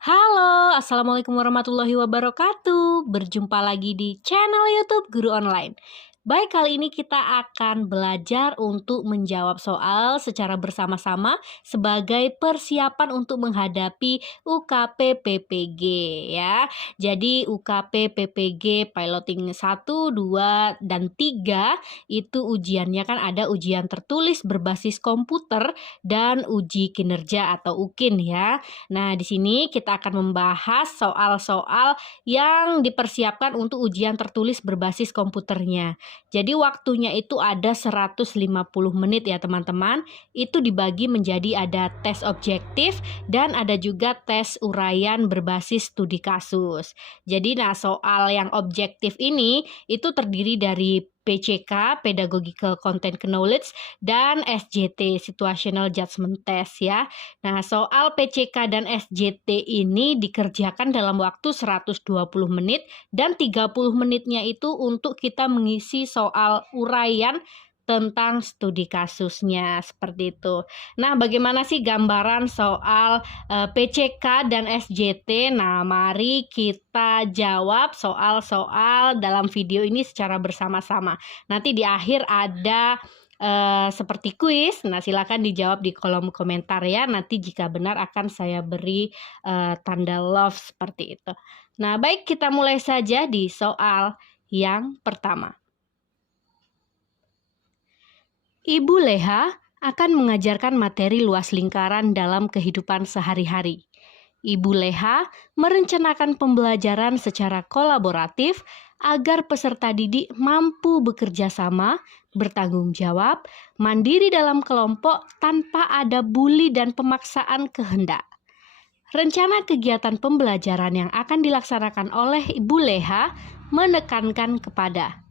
Halo, Assalamualaikum warahmatullahi wabarakatuh. Berjumpa lagi di channel YouTube Guru Online. Baik, kali ini kita akan belajar untuk menjawab soal secara bersama-sama sebagai persiapan untuk menghadapi UKP PPG ya. Jadi UKP PPG Piloting 1, 2, dan 3 itu ujiannya kan ada ujian tertulis berbasis komputer dan uji kinerja atau UKIN ya. Nah, di sini kita akan membahas soal-soal yang dipersiapkan untuk ujian tertulis berbasis komputernya. Jadi waktunya itu ada 150 menit ya teman-teman. Itu dibagi menjadi ada tes objektif dan ada juga tes uraian berbasis studi kasus. Jadi soal yang objektif ini itu terdiri dari PCK, Pedagogical Content Knowledge, dan SJT, Situational Judgment Test ya. Nah, soal PCK dan SJT ini dikerjakan dalam waktu 120 menit dan 30 menitnya itu untuk kita mengisi soal uraian tentang studi kasusnya, seperti itu. Nah, bagaimana sih gambaran soal PCK dan SJT? Nah, mari kita jawab soal-soal dalam video ini secara bersama-sama. Nanti di akhir ada seperti kuis. Nah, silakan dijawab di kolom komentar ya. Nanti jika benar akan saya beri tanda love seperti itu. Nah, baik, kita mulai saja di soal yang pertama. Ibu Leha akan mengajarkan materi luas lingkaran dalam kehidupan sehari-hari. Ibu Leha merencanakan pembelajaran secara kolaboratif agar peserta didik mampu bekerja sama, bertanggung jawab, mandiri dalam kelompok tanpa ada bully dan pemaksaan kehendak. Rencana kegiatan pembelajaran yang akan dilaksanakan oleh Ibu Leha menekankan kepada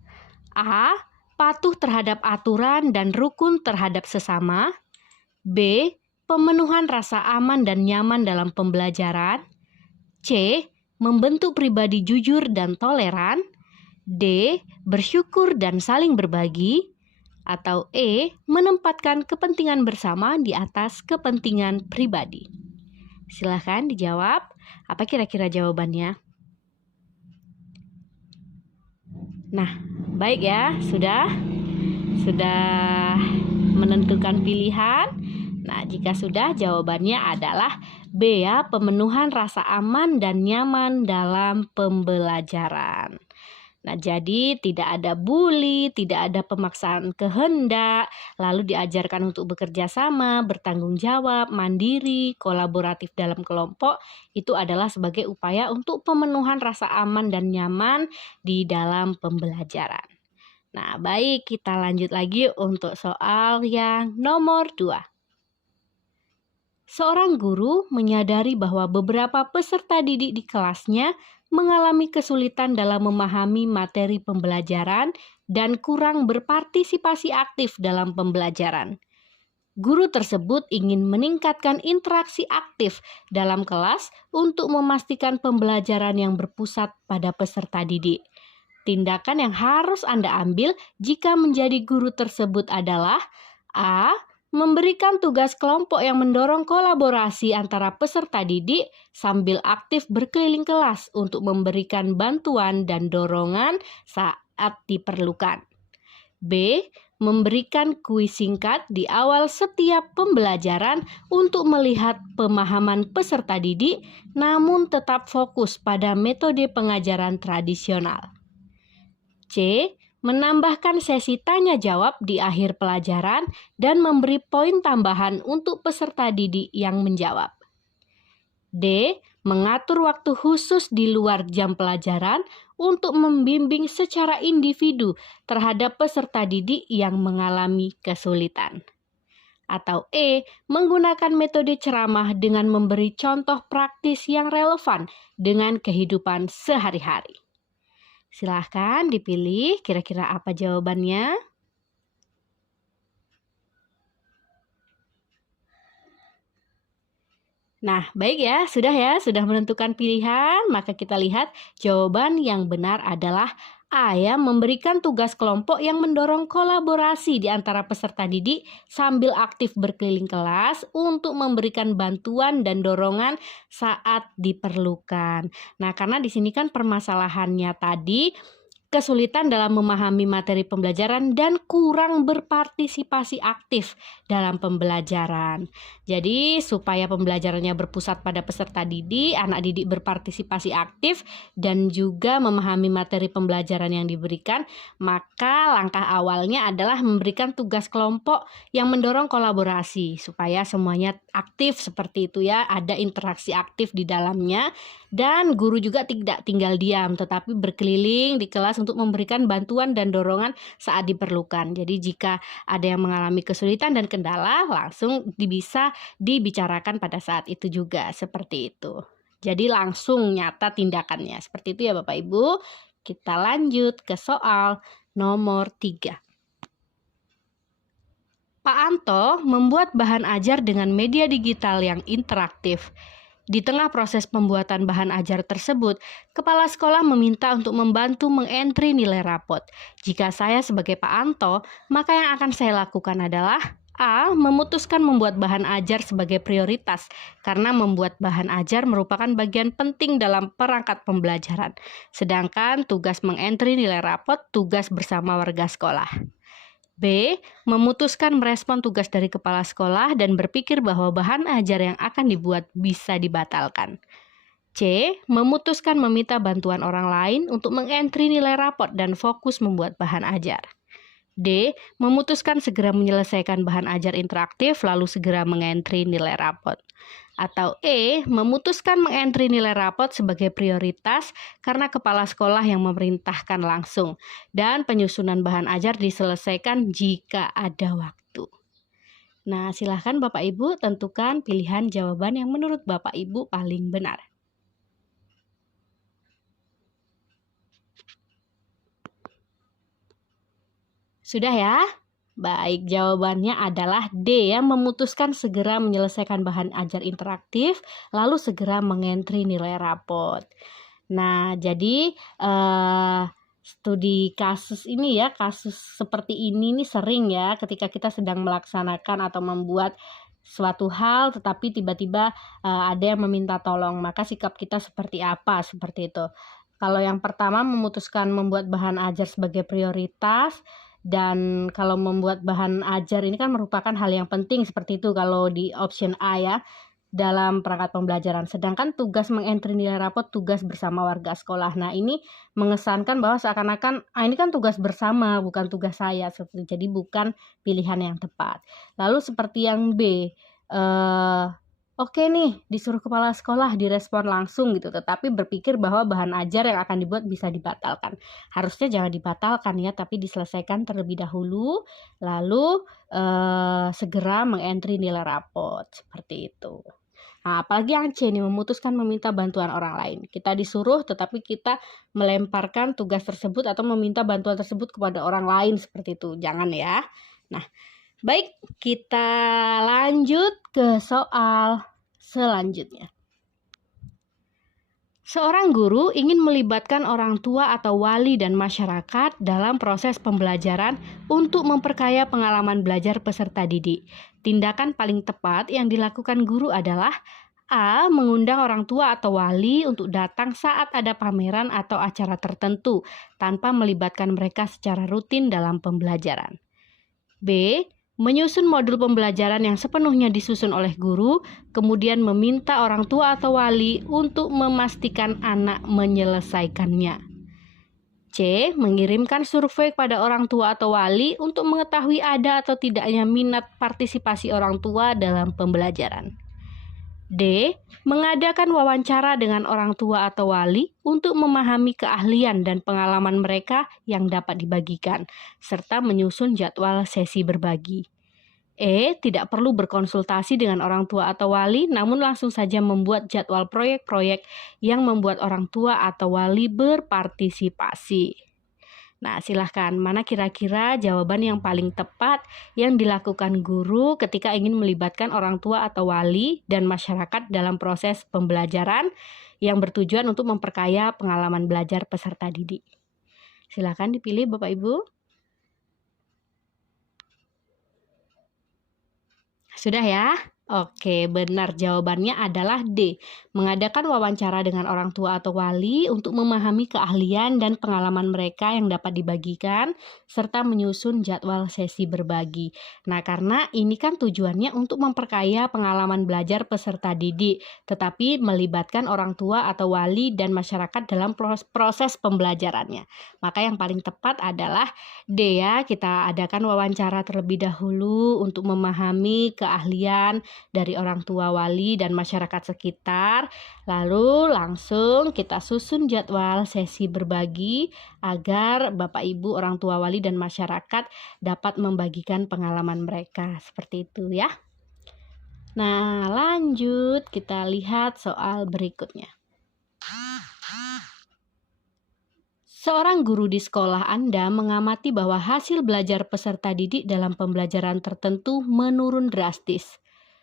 A. Patuh terhadap aturan dan rukun terhadap sesama. B. Pemenuhan rasa aman dan nyaman dalam pembelajaran. C. Membentuk pribadi jujur dan toleran. D. Bersyukur dan saling berbagi. Atau E. Menempatkan kepentingan bersama di atas kepentingan pribadi. Silahkan dijawab. Apa kira-kira jawabannya? Nah, baik ya, sudah menentukan pilihan. Nah, jika sudah, jawabannya adalah B ya, pemenuhan rasa aman dan nyaman dalam pembelajaran. Nah, jadi tidak ada bully, tidak ada pemaksaan kehendak, lalu diajarkan untuk bekerja sama, bertanggung jawab, mandiri, kolaboratif dalam kelompok. Itu adalah sebagai upaya untuk pemenuhan rasa aman dan nyaman di dalam pembelajaran. Nah, baik, kita lanjut lagi untuk soal yang nomor 2. Seorang guru menyadari bahwa beberapa peserta didik di kelasnya mengalami kesulitan dalam memahami materi pembelajaran dan kurang berpartisipasi aktif dalam pembelajaran. Guru tersebut ingin meningkatkan interaksi aktif dalam kelas untuk memastikan pembelajaran yang berpusat pada peserta didik. Tindakan yang harus Anda ambil jika menjadi guru tersebut adalah A. Memberikan tugas kelompok yang mendorong kolaborasi antara peserta didik sambil aktif berkeliling kelas untuk memberikan bantuan dan dorongan saat diperlukan. B. Memberikan kuis singkat di awal setiap pembelajaran untuk melihat pemahaman peserta didik, namun tetap fokus pada metode pengajaran tradisional. C. Menambahkan sesi tanya jawab di akhir pelajaran dan memberi poin tambahan untuk peserta didik yang menjawab. D. Mengatur waktu khusus di luar jam pelajaran untuk membimbing secara individu terhadap peserta didik yang mengalami kesulitan. Atau E. Menggunakan metode ceramah dengan memberi contoh praktis yang relevan dengan kehidupan sehari-hari. Silahkan dipilih kira-kira apa jawabannya. Nah, baik ya, sudah menentukan pilihan, maka kita lihat jawaban yang benar adalah A ya, memberikan tugas kelompok yang mendorong kolaborasi di antara peserta didik sambil aktif berkeliling kelas untuk memberikan bantuan dan dorongan saat diperlukan. Nah, karena di sini kan permasalahannya tadi kesulitan dalam memahami materi pembelajaran dan kurang berpartisipasi aktif dalam pembelajaran. Jadi, supaya pembelajarannya berpusat pada peserta didik, anak didik berpartisipasi aktif dan juga memahami materi pembelajaran yang diberikan, maka langkah awalnya adalah memberikan tugas kelompok yang mendorong kolaborasi supaya semuanya aktif seperti itu ya, ada interaksi aktif di dalamnya. Dan guru juga tidak tinggal diam, tetapi berkeliling di kelas untuk memberikan bantuan dan dorongan saat diperlukan. Jadi jika ada yang mengalami kesulitan dan kendala, langsung bisa dibicarakan pada saat itu juga, seperti itu. Jadi langsung nyata tindakannya, seperti itu ya Bapak Ibu. Kita lanjut ke soal nomor 3. Pak Anto membuat bahan ajar dengan media digital yang interaktif. Di tengah proses pembuatan bahan ajar tersebut, kepala sekolah meminta untuk membantu mengentri nilai rapot. Jika saya sebagai Pak Anto, maka yang akan saya lakukan adalah A. Memutuskan membuat bahan ajar sebagai prioritas, karena membuat bahan ajar merupakan bagian penting dalam perangkat pembelajaran. Sedangkan tugas mengentri nilai rapot tugas bersama warga sekolah. B. Memutuskan merespon tugas dari kepala sekolah dan berpikir bahwa bahan ajar yang akan dibuat bisa dibatalkan. C. Memutuskan meminta bantuan orang lain untuk mengentri nilai rapot dan fokus membuat bahan ajar. D. Memutuskan segera menyelesaikan bahan ajar interaktif lalu segera mengentri nilai rapot. Atau E. Memutuskan mengentri nilai rapot sebagai prioritas karena kepala sekolah yang memerintahkan langsung dan penyusunan bahan ajar diselesaikan jika ada waktu. Nah, silahkan Bapak Ibu tentukan pilihan jawaban yang menurut Bapak Ibu paling benar. Sudah ya? Baik, jawabannya adalah D ya, memutuskan segera menyelesaikan bahan ajar interaktif, lalu segera mengentri nilai rapot. Nah, jadi studi kasus ini ya, kasus seperti ini nih sering ya ketika kita sedang melaksanakan atau membuat suatu hal tetapi tiba-tiba ada yang meminta tolong, maka sikap kita seperti apa? Seperti itu. Kalau yang pertama memutuskan membuat bahan ajar sebagai prioritas. Dan kalau membuat bahan ajar ini kan merupakan hal yang penting seperti itu kalau di option A ya, dalam perangkat pembelajaran. Sedangkan tugas mengentri nilai rapot tugas bersama warga sekolah. Nah, ini mengesankan bahwa seakan-akan ini kan tugas bersama, bukan tugas saya. Jadi bukan pilihan yang tepat. Lalu seperti yang B, oke nih, disuruh kepala sekolah direspon langsung gitu, tetapi berpikir bahwa bahan ajar yang akan dibuat bisa dibatalkan. Harusnya jangan dibatalkan ya, tapi diselesaikan terlebih dahulu, lalu segera mengentri nilai rapot, seperti itu. Nah, apalagi yang C nih, memutuskan meminta bantuan orang lain. Kita disuruh tetapi kita melemparkan tugas tersebut atau meminta bantuan tersebut kepada orang lain, seperti itu. Jangan ya. Nah, baik, kita lanjut ke soal selanjutnya. Seorang guru ingin melibatkan orang tua atau wali dan masyarakat dalam proses pembelajaran untuk memperkaya pengalaman belajar peserta didik. Tindakan paling tepat yang dilakukan guru adalah A. Mengundang orang tua atau wali untuk datang saat ada pameran atau acara tertentu tanpa melibatkan mereka secara rutin dalam pembelajaran. B. Menyusun modul pembelajaran yang sepenuhnya disusun oleh guru, kemudian meminta orang tua atau wali untuk memastikan anak menyelesaikannya. C. Mengirimkan survei kepada orang tua atau wali untuk mengetahui ada atau tidaknya minat partisipasi orang tua dalam pembelajaran. D. Mengadakan wawancara dengan orang tua atau wali untuk memahami keahlian dan pengalaman mereka yang dapat dibagikan, serta menyusun jadwal sesi berbagi. E. Tidak perlu berkonsultasi dengan orang tua atau wali, namun langsung saja membuat jadwal proyek-proyek yang membuat orang tua atau wali berpartisipasi. Nah, silahkan, mana kira-kira jawaban yang paling tepat yang dilakukan guru ketika ingin melibatkan orang tua atau wali dan masyarakat dalam proses pembelajaran yang bertujuan untuk memperkaya pengalaman belajar peserta didik. Silakan dipilih Bapak Ibu. Sudah ya? Oke, benar jawabannya adalah D. Mengadakan wawancara dengan orang tua atau wali untuk memahami keahlian dan pengalaman mereka yang dapat dibagikan, serta menyusun jadwal sesi berbagi. Nah, karena ini kan tujuannya untuk memperkaya pengalaman belajar peserta didik, tetapi melibatkan orang tua atau wali dan masyarakat dalam proses pembelajarannya. Maka yang paling tepat adalah D ya, kita adakan wawancara terlebih dahulu untuk memahami keahlian dari orang tua wali dan masyarakat sekitar. Lalu langsung kita susun jadwal sesi berbagi agar Bapak Ibu orang tua wali dan masyarakat dapat membagikan pengalaman mereka. Seperti itu ya. Nah, lanjut kita lihat soal berikutnya. Seorang guru di sekolah Anda mengamati bahwa hasil belajar peserta didik dalam pembelajaran tertentu menurun drastis.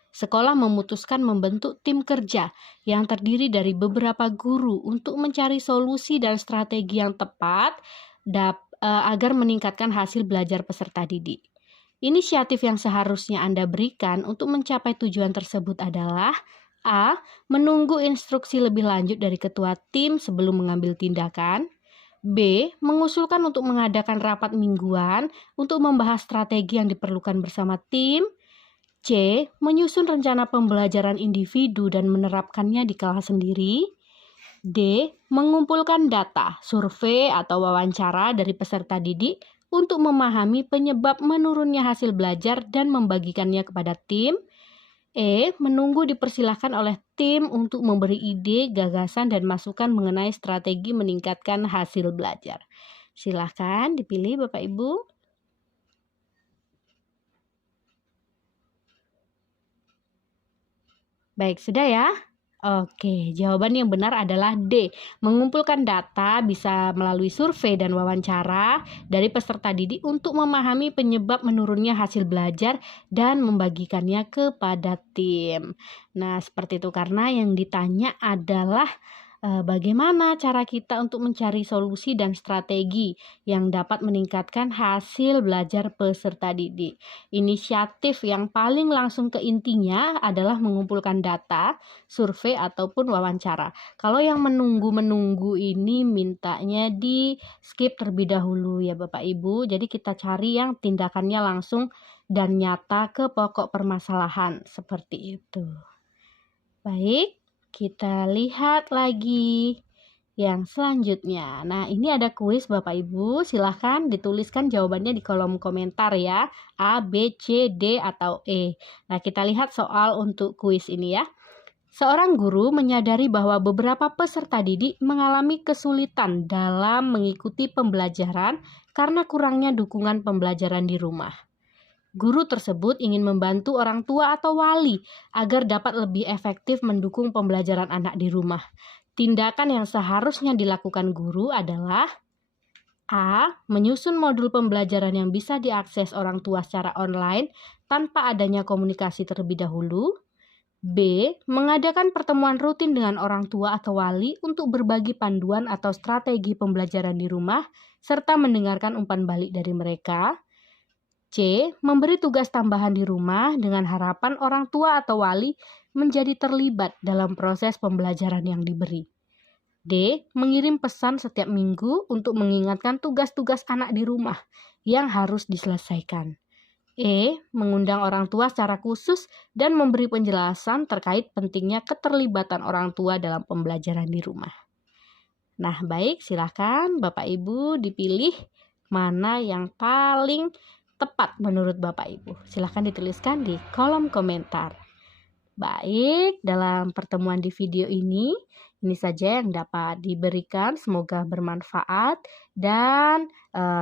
Sekolah memutuskan membentuk tim kerja yang terdiri dari beberapa guru untuk mencari solusi dan strategi yang tepat agar meningkatkan hasil belajar peserta didik. Inisiatif yang seharusnya Anda berikan untuk mencapai tujuan tersebut adalah A. Menunggu instruksi lebih lanjut dari ketua tim sebelum mengambil tindakan. B. Mengusulkan untuk mengadakan rapat mingguan untuk membahas strategi yang diperlukan bersama tim. C. Menyusun rencana pembelajaran individu dan menerapkannya di kelas sendiri. D. Mengumpulkan data, survei atau wawancara dari peserta didik untuk memahami penyebab menurunnya hasil belajar dan membagikannya kepada tim. E. Menunggu dipersilahkan oleh tim untuk memberi ide, gagasan, dan masukan mengenai strategi meningkatkan hasil belajar. Silahkan dipilih Bapak Ibu. Baik, sudah ya? Oke, jawaban yang benar adalah D. Mengumpulkan data bisa melalui survei dan wawancara dari peserta didik untuk memahami penyebab menurunnya hasil belajar dan membagikannya kepada tim. Nah, seperti itu karena yang ditanya adalah bagaimana cara kita untuk mencari solusi dan strategi yang dapat meningkatkan hasil belajar peserta didik. Inisiatif yang paling langsung ke intinya adalah mengumpulkan data, survei ataupun wawancara. Kalau yang menunggu-menunggu ini mintanya di skip terlebih dahulu ya Bapak Ibu. Jadi kita cari yang tindakannya langsung dan nyata ke pokok permasalahan seperti itu. Baik, kita lihat lagi yang selanjutnya. Nah, ini ada kuis Bapak Ibu. Silahkan dituliskan jawabannya di kolom komentar ya. A, B, C, D, atau E. Nah, kita lihat soal untuk kuis ini ya. Seorang guru menyadari bahwa beberapa peserta didik mengalami kesulitan dalam mengikuti pembelajaran karena kurangnya dukungan pembelajaran di rumah. Guru tersebut ingin membantu orang tua atau wali agar dapat lebih efektif mendukung pembelajaran anak di rumah. Tindakan yang seharusnya dilakukan guru adalah A. Menyusun modul pembelajaran yang bisa diakses orang tua secara online tanpa adanya komunikasi terlebih dahulu. B. Mengadakan pertemuan rutin dengan orang tua atau wali untuk berbagi panduan atau strategi pembelajaran di rumah serta mendengarkan umpan balik dari mereka. C. Memberi tugas tambahan di rumah dengan harapan orang tua atau wali menjadi terlibat dalam proses pembelajaran yang diberi. D. Mengirim pesan setiap minggu untuk mengingatkan tugas-tugas anak di rumah yang harus diselesaikan. E. Mengundang orang tua secara khusus dan memberi penjelasan terkait pentingnya keterlibatan orang tua dalam pembelajaran di rumah. Nah, baik, silakan Bapak Ibu dipilih mana yang paling tepat menurut Bapak Ibu. Silahkan dituliskan di kolom komentar. Baik, dalam pertemuan di video ini saja yang dapat diberikan. Semoga bermanfaat dan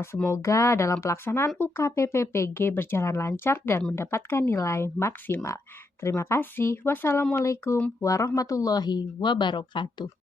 semoga dalam pelaksanaan UKPPPG berjalan lancar dan mendapatkan nilai maksimal. Terima kasih. Wassalamualaikum warahmatullahi wabarakatuh.